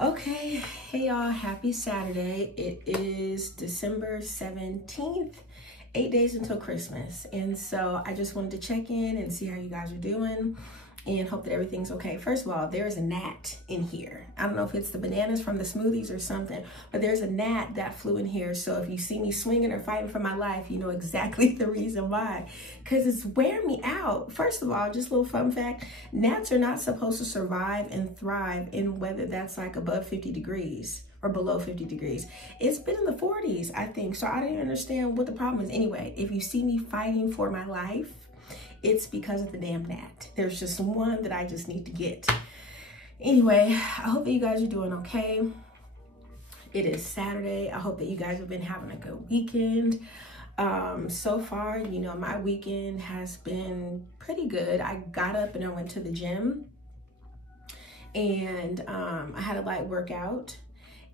Okay, hey y'all, happy Saturday. It is December 17th, 8 days until Christmas. And so I just wanted to check in and see how you guys are doing and hope that everything's okay. First of all, there is a gnat in here. I don't know if it's the bananas from the smoothies or something, but there's a gnat that flew in here. So if you see me swinging or fighting for my life, you know exactly the reason why, because it's wearing me out. First of all, just a little fun fact, gnats are not supposed to survive and thrive in weather that's like above 50 degrees or below 50 degrees. It's been in the 40s, I think. So I don't understand what the problem is. Anyway, if you see me fighting for my life, it's because of the damn gnat. There's just one that I just need to get. Anyway, I hope that you guys are doing okay. It is Saturday. I hope that you guys have been having a good weekend. So far, you know, my weekend has been pretty good. I got up and I went to the gym and I had a light workout.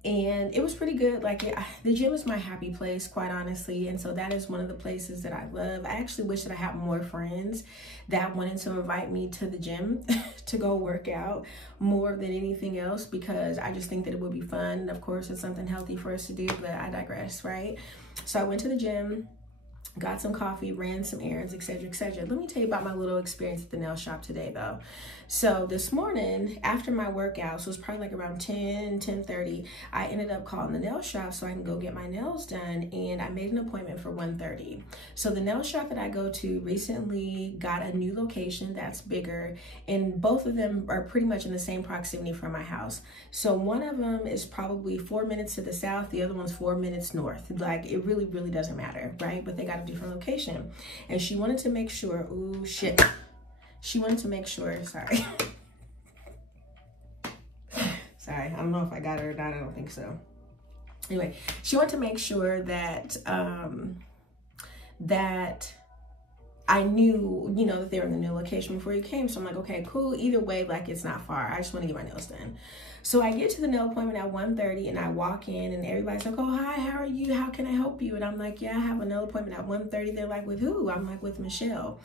And it was pretty good. Like the gym is my happy place, quite honestly. And so that is one of the places that I love. I actually wish that I had more friends that wanted to invite me to the gym to go work out more than anything else, because I just think that it would be fun. Of course, it's something healthy for us to do, but I digress, right? So I went to the gym, got some coffee, ran some errands, etc., etc. Let me tell you about my little experience at the nail shop today, though. So this morning, after my workout, so it's probably like around 10:30, I ended up calling the nail shop so I can go get my nails done, and I made an appointment for 1:30. So the nail shop that I go to recently got a new location that's bigger, and both of them are pretty much in the same proximity from my house. So one of them is probably 4 minutes to the south, the other one's 4 minutes north. Like, it really doesn't matter, right? But they got a different location, and she wanted to make sure, ooh, shit. She wanted to make sure, sorry. Sorry, I don't know if I got her or not, I don't think so. Anyway, she wanted to make sure that, that I knew, you know, that they were in the new location before you came. So I'm like, okay, cool. Either way, like, it's not far. I just want to get my nails done. So I get to the nail appointment at 1:30 and I walk in and everybody's like, oh, hi, how are you? How can I help you? And I'm like, yeah, I have a nail appointment at 1:30. They're like, with who? I'm like, with Michelle.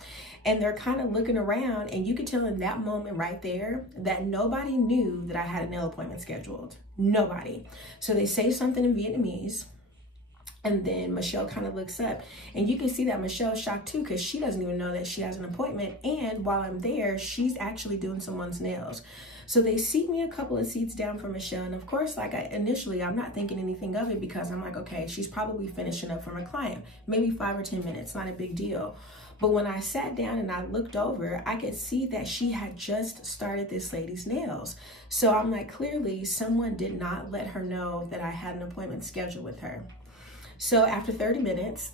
And they're kind of looking around, and you could tell in that moment right there that nobody knew that I had a nail appointment scheduled. Nobody. So they say something in Vietnamese. And then Michelle kind of looks up, and you can see that Michelle's shocked too, because she doesn't even know that she has an appointment. And while I'm there, she's actually doing someone's nails. So they seat me a couple of seats down from Michelle. And of course, like initially, I'm not thinking anything of it, because I'm like, okay, she's probably finishing up from a client, maybe 5 or 10 minutes, not a big deal. But when I sat down and I looked over, I could see that she had just started this lady's nails. So I'm like, clearly someone did not let her know that I had an appointment scheduled with her. So after 30 minutes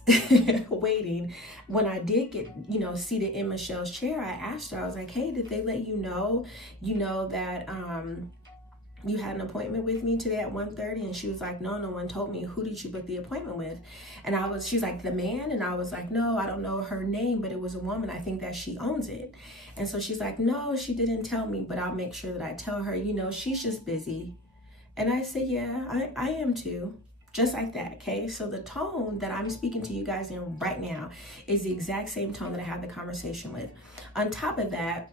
waiting, when I did get, you know, seated in Michelle's chair, I asked her, I was like, hey, did they let you know that you had an appointment with me today at 1:30? And she was like, no, no one told me. Who did you book the appointment with? And she's like, the man? And I was like, no, I don't know her name, but it was a woman. I think that she owns it. And so she's like, no, she didn't tell me, but I'll make sure that I tell her, you know, she's just busy. And I said, yeah, I am too. Just like that, okay? So the tone that I'm speaking to you guys in right now is the exact same tone that I had the conversation with. On top of that,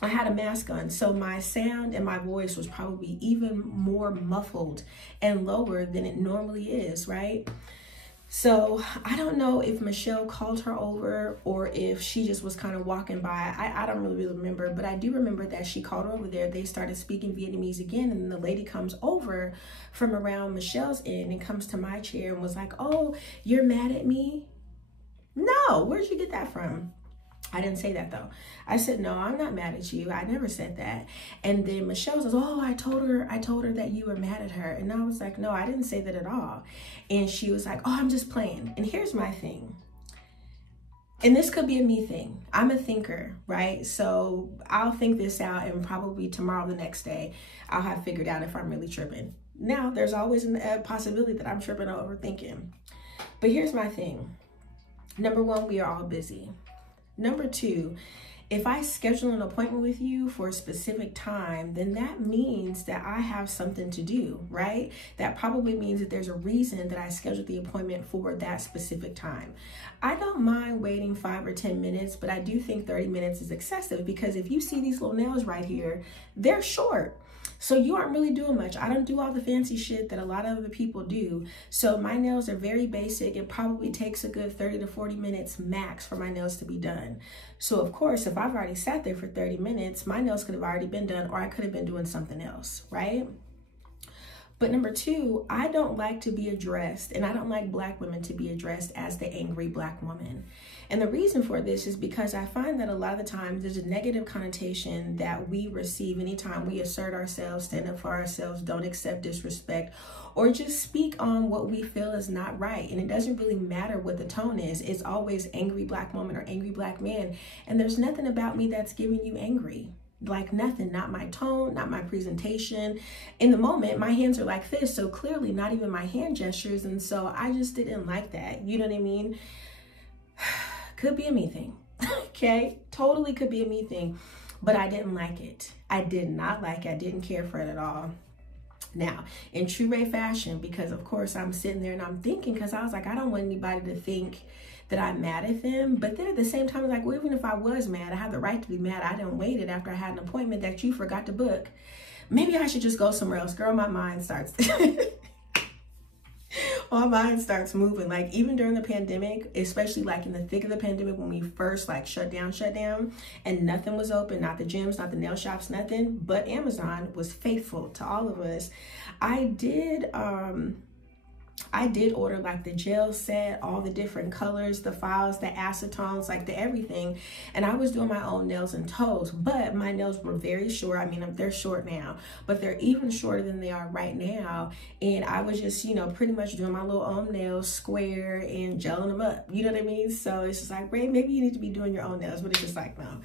I had a mask on, so my sound and my voice was probably even more muffled and lower than it normally is, right? So I don't know if Michelle called her over or if she just was kind of walking by. I don't really remember, but I do remember that she called her over there. They started speaking Vietnamese again, and then the lady comes over from around Michelle's end and comes to my chair and was like, oh, you're mad at me? No, where'd you get that from? I didn't say that though. I said, no, I'm not mad at you. I never said that. And then Michelle says, oh, I told her that you were mad at her. And I was like, no, I didn't say that at all. And she was like, oh, I'm just playing. And here's my thing. And this could be a me thing. I'm a thinker, right? So I'll think this out, and probably tomorrow, the next day, I'll have figured out if I'm really tripping. Now, there's always a possibility that I'm tripping or overthinking. But here's my thing. Number one, we are all busy. Number two, if I schedule an appointment with you for a specific time, then that means that I have something to do, right? That probably means that there's a reason that I scheduled the appointment for that specific time. I don't mind waiting 5 or 10 minutes, but I do think 30 minutes is excessive, because if you see these little nails right here, they're short. So you aren't really doing much. I don't do all the fancy shit that a lot of other people do. So my nails are very basic. It probably takes a good 30 to 40 minutes max for my nails to be done. So of course, if I've already sat there for 30 minutes, my nails could have already been done, or I could have been doing something else, right? But number two, I don't like to be addressed, and I don't like Black women to be addressed as the angry Black woman. And the reason for this is because I find that a lot of the times there's a negative connotation that we receive anytime we assert ourselves, stand up for ourselves, don't accept disrespect, or just speak on what we feel is not right. And it doesn't really matter what the tone is. It's always angry Black woman or angry Black man. And there's nothing about me that's giving you angry. Like nothing, not my tone, not my presentation. In the moment, my hands are like this, so clearly not even my hand gestures. And so I just didn't like that. You know what I mean? Could be a me thing, okay? Totally could be a me thing, but I didn't like it. I did not like it. I didn't care for it at all. Now, in true Ray fashion, because of course I'm sitting there and I'm thinking, because I was like, I don't want anybody to think that I'm mad at them. But then at the same time, like, well, even if I was mad, I have the right to be mad. I didn't wait it after I had an appointment that you forgot to book. Maybe I should just go somewhere else. Girl, my mind starts my mind starts moving. Like even during the pandemic, especially like in the thick of the pandemic, when we first like shut down and nothing was open, not the gyms, not the nail shops, nothing, but Amazon was faithful to all of us. I did order like the gel set, all the different colors, the files, the acetones, like the everything. And I was doing my own nails and toes, but my nails were very short. I mean, they're short now, but they're even shorter than they are right now. And I was just, you know, pretty much doing my little own nails square and gelling them up. You know what I mean? So it's just like, Ray, maybe you need to be doing your own nails, but it's just like, no.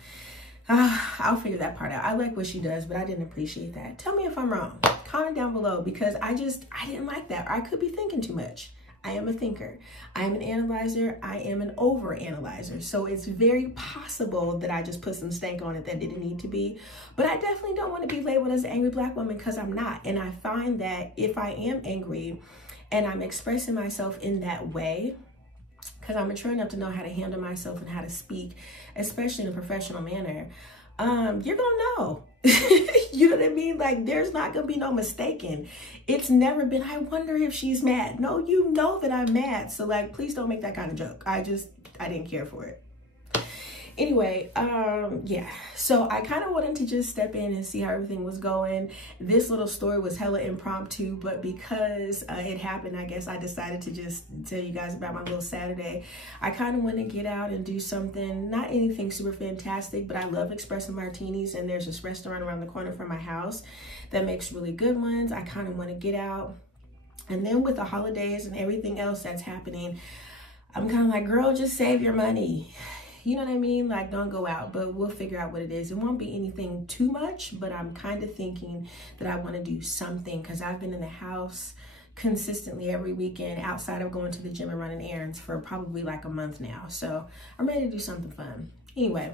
I'll figure that part out. I like what she does, but I didn't appreciate that. Tell me if I'm wrong. Comment down below, because I didn't like that. Or I could be thinking too much. I am a thinker. I am an analyzer. I am an over-analyzer. So it's very possible that I just put some stank on it that didn't need to be. But I definitely don't want to be labeled as an angry Black woman, because I'm not. And I find that if I am angry and I'm expressing myself in that way, because I'm mature enough to know how to handle myself and how to speak, especially in a professional manner, you're gonna know. You know what I mean? Like, there's not gonna be no mistaking. It's never been, I wonder if she's mad. No, you know that I'm mad. So like, please don't make that kind of joke. I didn't care for it. Anyway, yeah, so I kind of wanted to just step in and see how everything was going. This little story was hella impromptu, but because it happened, I guess I decided to just tell you guys about my little Saturday. I kind of want to get out and do something, not anything super fantastic, but I love espresso martinis, and there's this restaurant around the corner from my house that makes really good ones. I kind of want to get out, and then with the holidays and everything else that's happening, I'm kind of like, girl, just save your money. You know what I mean? Like, don't go out, but we'll figure out what it is. It won't be anything too much, but I'm kind of thinking that I want to do something, because I've been in the house consistently every weekend outside of going to the gym and running errands for probably like a month now. So I'm ready to do something fun. Anyway,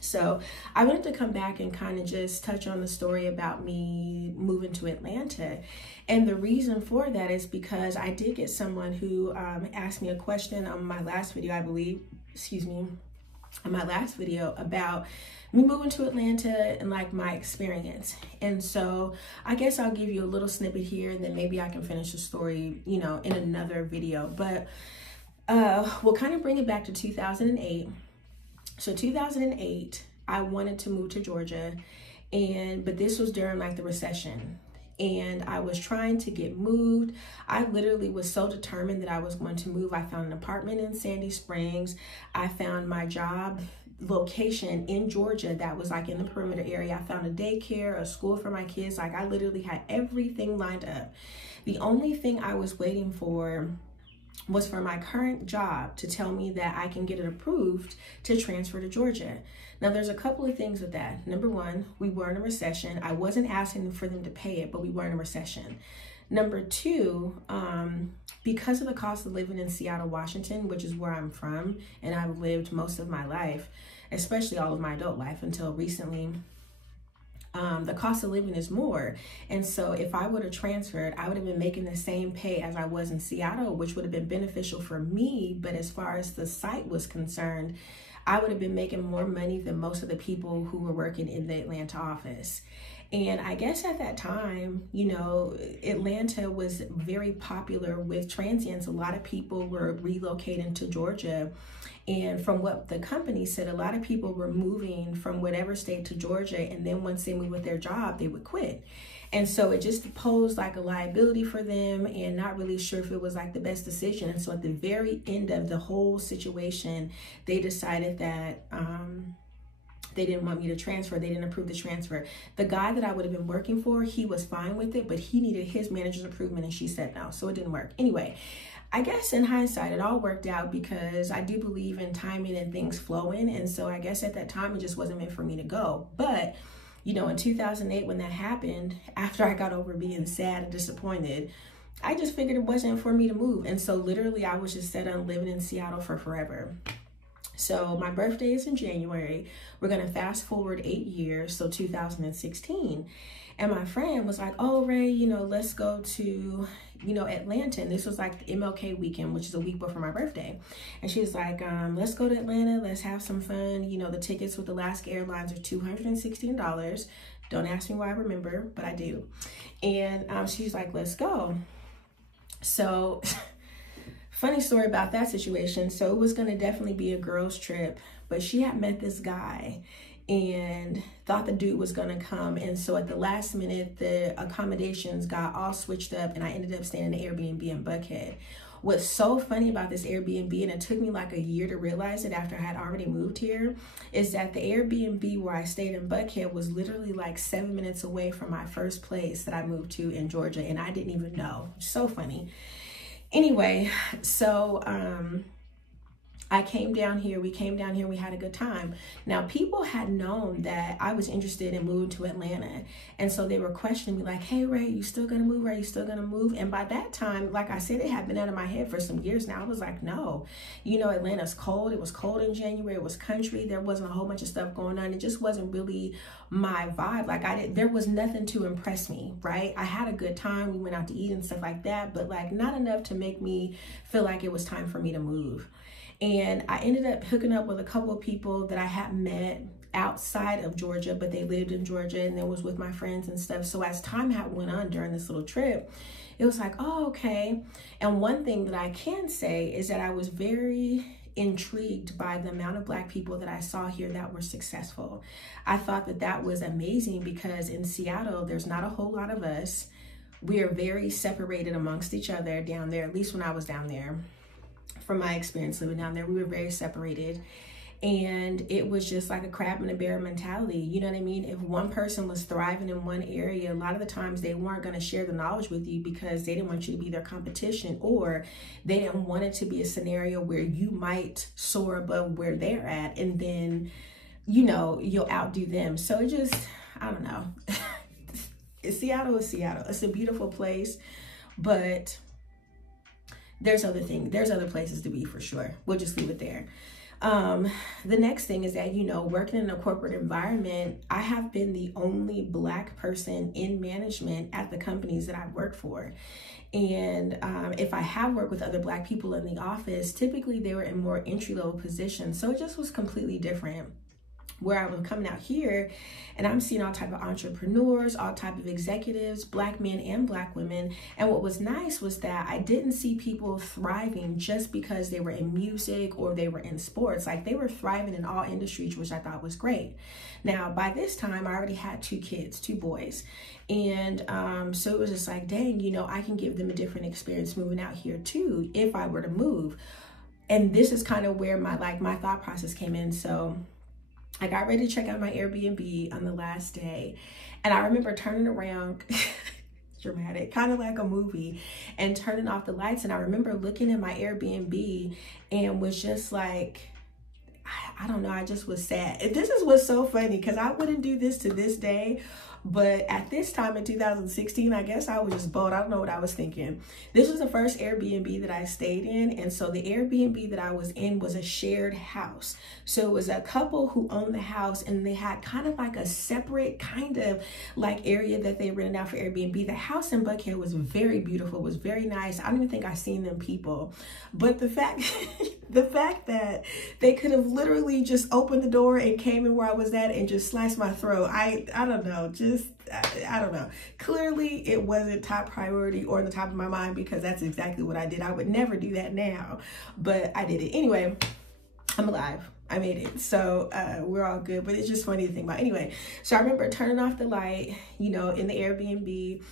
so I wanted to come back and kind of just touch on the story about me moving to Atlanta. And the reason for that is because I did get someone who asked me a question on my last video, I believe, in my last video, about me moving to Atlanta and like my experience. And so I guess I'll give you a little snippet here, and then maybe I can finish the story, you know, in another video. But we'll kind of bring it back to 2008. So 2008, I wanted to move to Georgia, but this was during like the recession. And I was trying to get moved. I literally was so determined that I was going to move. I found an apartment in Sandy Springs. I found my job location in Georgia that was like in the perimeter area. I found a daycare, a school for my kids. Like, I literally had everything lined up. The only thing I was waiting for was for my current job to tell me that I can get it approved to transfer to Georgia. Now, there's a couple of things with that. Number one, we were in a recession. I wasn't asking for them to pay it, but we were in a recession. Number two, because of the cost of living in Seattle, Washington, which is where I'm from, and I've lived most of my life, especially all of my adult life until recently, the cost of living is more. And so if I would have transferred, I would have been making the same pay as I was in Seattle, which would have been beneficial for me. But as far as the site was concerned, I would have been making more money than most of the people who were working in the Atlanta office. And I guess at that time, you know, Atlanta was very popular with transients. A lot of people were relocating to Georgia. And from what the company said, a lot of people were moving from whatever state to Georgia. And then once they moved with their job, they would quit. And so it just posed like a liability for them, and not really sure if it was like the best decision. And so at the very end of the whole situation, they decided that they didn't want me to transfer. They didn't approve the transfer. The guy that I would have been working for, he was fine with it, but he needed his manager's approval, and she said no. So it didn't work. Anyway, I guess in hindsight, it all worked out because I do believe in timing and things flowing. And so I guess at that time, it just wasn't meant for me to go. But, you know, in 2008, when that happened, after I got over being sad and disappointed, I just figured it wasn't for me to move. And so literally, I was just set on living in Seattle for forever. So my birthday is in January. We're going to fast forward 8 years, so 2016. And my friend was like, oh, Ray, you know, let's go to, you know, Atlanta. And this was like the MLK weekend, which is a week before my birthday. And she was like, let's go to Atlanta. Let's have some fun. You know, the tickets with Alaska Airlines are $216. Don't ask me why I remember, but I do. And she's like, let's go. So funny story about that situation. So it was going to definitely be a girls trip, but she had met this guy and thought the dude was going to come. And so at the last minute, the accommodations got all switched up, and I ended up staying in an Airbnb in Buckhead. What's so funny about this Airbnb, and it took me like a year to realize it after I had already moved here, is that the Airbnb where I stayed in Buckhead was literally like 7 minutes away from my first place that I moved to in Georgia, and I didn't even know. So funny. Anyway, so I came down here, we had a good time. Now, people had known that I was interested in moving to Atlanta. And so they were questioning me like, hey, Ray, you still gonna move? Are you still gonna move? And by that time, like I said, it had been out of my head for some years now. I was like, no, you know, Atlanta's cold. It was cold in January. It was country. There wasn't a whole bunch of stuff going on. It just wasn't really my vibe. Like there was nothing to impress me, right? I had a good time. We went out to eat and stuff like that, but like not enough to make me feel like it was time for me to move. And I ended up hooking up with a couple of people that I had met outside of Georgia, but they lived in Georgia, and then was with my friends and stuff. So as time had went on during this little trip, it was like, oh, okay. And one thing that I can say is that I was very intrigued by the amount of Black people that I saw here that were successful. I thought that that was amazing because in Seattle, there's not a whole lot of us. We are very separated amongst each other down there, at least when I was down there. From my experience living down there, we were very separated, and it was just like a crab and a bear mentality. You know what I mean? If one person was thriving in one area, a lot of the times they weren't going to share the knowledge with you because they didn't want you to be their competition, or they didn't want it to be a scenario where you might soar above where they're at, and then, you know, you'll outdo them. So it just, I don't know. Seattle is Seattle. It's a beautiful place, but there's other places to be for sure. We'll just leave it there. The next thing is that, you know, working in a corporate environment, I have been the only Black person in management at the companies that I've worked for. And if I have worked with other Black people in the office, typically they were in more entry-level positions. So it just was completely different. Where I was coming out here and I'm seeing all type of entrepreneurs, all type of executives, Black men and Black women. And what was nice was that I didn't see people thriving just because they were in music or they were in sports. Like, they were thriving in all industries, which I thought was great. Now, by this time, I already had 2 kids, 2 boys. And so it was just like, dang, you know, I can give them a different experience moving out here too, if I were to move. And this is kind of where my thought process came in. So I got ready to check out my Airbnb on the last day, and I remember turning around, dramatic, kind of like a movie, and turning off the lights. And I remember looking at my Airbnb and was just like, I don't know, I just was sad. And this is what's so funny, because I wouldn't do this to this day. But at this time in 2016, I guess I was just bold. I don't know what I was thinking. This was the first Airbnb that I stayed in. And so the Airbnb that I was in was a shared house. So it was a couple who owned the house, and they had kind of like a separate kind of like area that they rented out for Airbnb. The house in Buckhead was very beautiful, was very nice. I don't even think I seen them people. But the fact that they could have literally just opened the door and came in where I was at and just sliced my throat, I don't know, just I don't know. Clearly, it wasn't top priority or on the top of my mind, because that's exactly what I did. I would never do that now, but I did it. Anyway, I'm alive. I made it. So we're all good, but it's just funny to think about. Anyway, so I remember turning off the light, you know, in the Airbnb,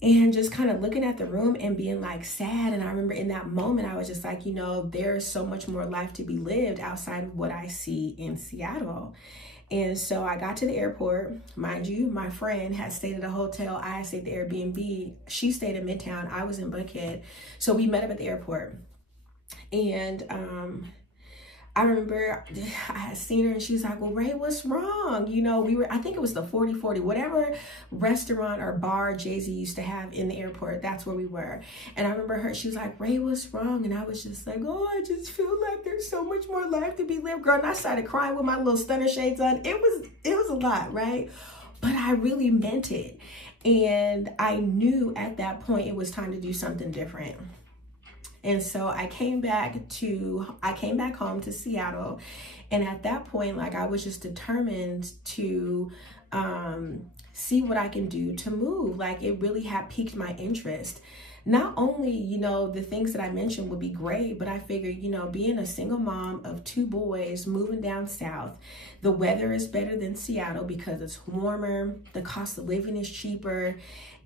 and just kind of looking at the room and being like sad. And I remember in that moment, I was just like, you know, there's so much more life to be lived outside of what I see in Seattle. And so I got to the airport. Mind you, my friend had stayed at a hotel. I had stayed at the Airbnb. She stayed in Midtown. I was in Buckhead. So we met up at the airport. And I remember I had seen her and she was like, well, Ray, what's wrong? You know, I think it was the 4040, whatever restaurant or bar Jay-Z used to have in the airport. That's where we were. And I remember she was like, Ray, what's wrong? And I was just like, oh, I just feel like there's so much more life to be lived, girl. And I started crying with my little stunner shades on. It was a lot, right? But I really meant it. And I knew at that point it was time to do something different. And so I came back home to Seattle. And at that point, like, I was just determined to see what I can do to move. Like, it really had piqued my interest. Not only, you know, the things that I mentioned would be great, but I figured, you know, being a single mom of 2 boys moving down south, the weather is better than Seattle because it's warmer, the cost of living is cheaper,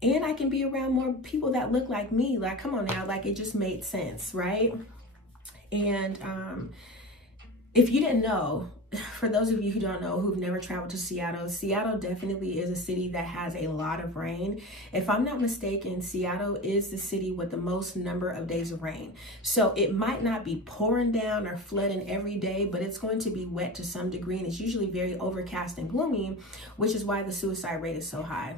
and I can be around more people that look like me. Like, come on now, like, it just made sense, right? And if you didn't know, for those of you who don't know, who've never traveled to Seattle, Seattle definitely is a city that has a lot of rain. If I'm not mistaken, Seattle is the city with the most number of days of rain. So it might not be pouring down or flooding every day, but it's going to be wet to some degree, and it's usually very overcast and gloomy, which is why the suicide rate is so high.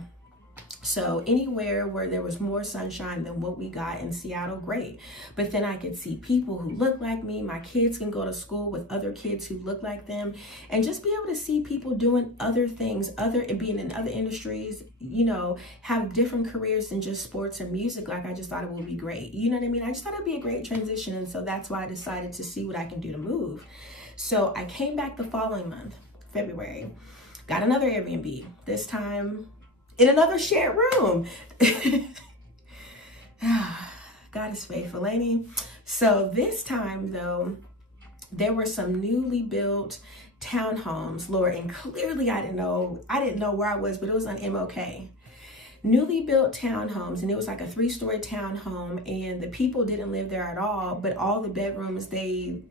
So anywhere where there was more sunshine than what we got in Seattle, great. But then I could see people who look like me. My kids can go to school with other kids who look like them, and just be able to see people doing other things, being in other industries, you know, have different careers than just sports and music. Like, I just thought it would be great. You know what I mean? I just thought it'd be a great transition. And so that's why I decided to see what I can do to move. So I came back the following month, February, got another Airbnb, this time in another shared room. God is faithful, ain't he? So this time, though, there were some newly built townhomes, Lord, and clearly I didn't know where I was, but it was on MLK. Newly built townhomes, and it was like a 3-story townhome, and the people didn't live there at all, but all the bedrooms they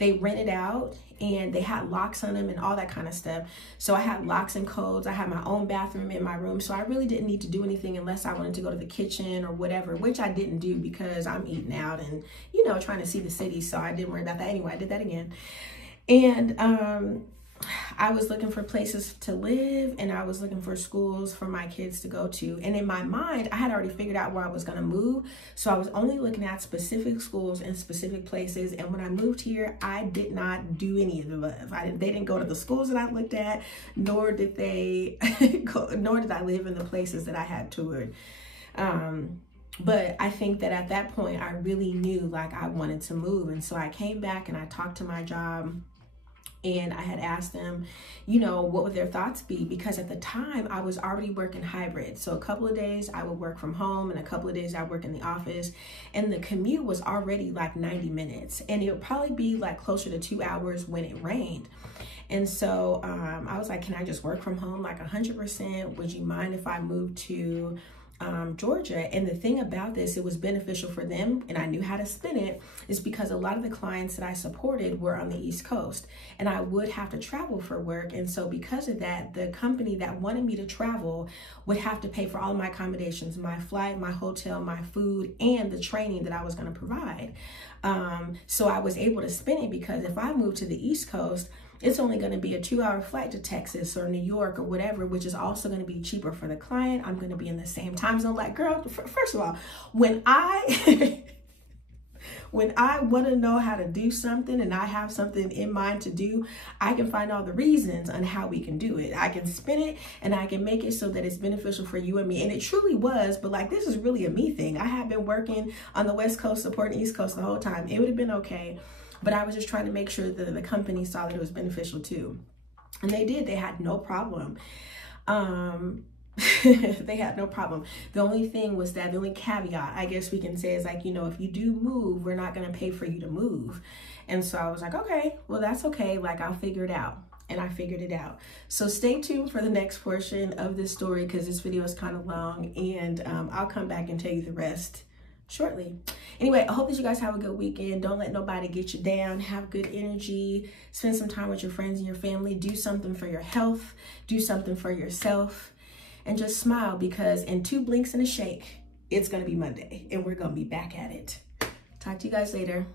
rented out, and they had locks on them and all that kind of stuff. So I had locks and codes. I had my own bathroom in my room, so I really didn't need to do anything unless I wanted to go to the kitchen or whatever, which I didn't do because I'm eating out and, you know, trying to see the city, so I didn't worry about that. Anyway, I did that again. And I was looking for places to live, and I was looking for schools for my kids to go to. And in my mind, I had already figured out where I was going to move. So I was only looking at specific schools and specific places. And when I moved here, I did not do any of the above. They didn't go to the schools that I looked at, nor did they, nor did I live in the places that I had toured. But I think that at that point, I really knew, like, I wanted to move. And so I came back and I talked to my job. And I had asked them, you know, what would their thoughts be? Because at the time I was already working hybrid. So a couple of days I would work from home, and a couple of days I work in the office. And the commute was already like 90 minutes. And it would probably be like closer to 2 hours when it rained. And so I was like, can I just work from home like 100%? Would you mind if I moved to Georgia? And the thing about this, it was beneficial for them, and I knew how to spin it, is because a lot of the clients that I supported were on the East Coast, and I would have to travel for work. And so because of that, the company that wanted me to travel would have to pay for all of my accommodations, my flight, my hotel, my food, and the training that I was going to provide. So I was able to spin it, because if I moved to the East Coast, it's only going to be a 2-hour flight to Texas or New York or whatever, which is also going to be cheaper for the client. I'm going to be in the same time zone. Like, girl, first of all, when I want to know how to do something and I have something in mind to do, I can find all the reasons on how we can do it. I can spin it and I can make it so that it's beneficial for you and me. And it truly was, but like, this is really a me thing. I have been working on the West Coast supporting East Coast the whole time. It would have been okay. But I was just trying to make sure that the company saw that it was beneficial too. And they did. They had no problem. They had no problem. The only thing was that, the only caveat I guess we can say is like, you know, if you do move, we're not going to pay for you to move. And so I was like, okay, well, that's okay. Like, I'll figure it out. And I figured it out. So stay tuned for the next portion of this story, because this video is kind of long, and I'll come back and tell you the rest shortly. Anyway, I hope that you guys have a good weekend. Don't let nobody get you down. Have good energy. Spend some time with your friends and your family. Do something for your health. Do something for yourself. And just smile, because in 2 blinks and a shake, it's going to be Monday and we're going to be back at it. Talk to you guys later.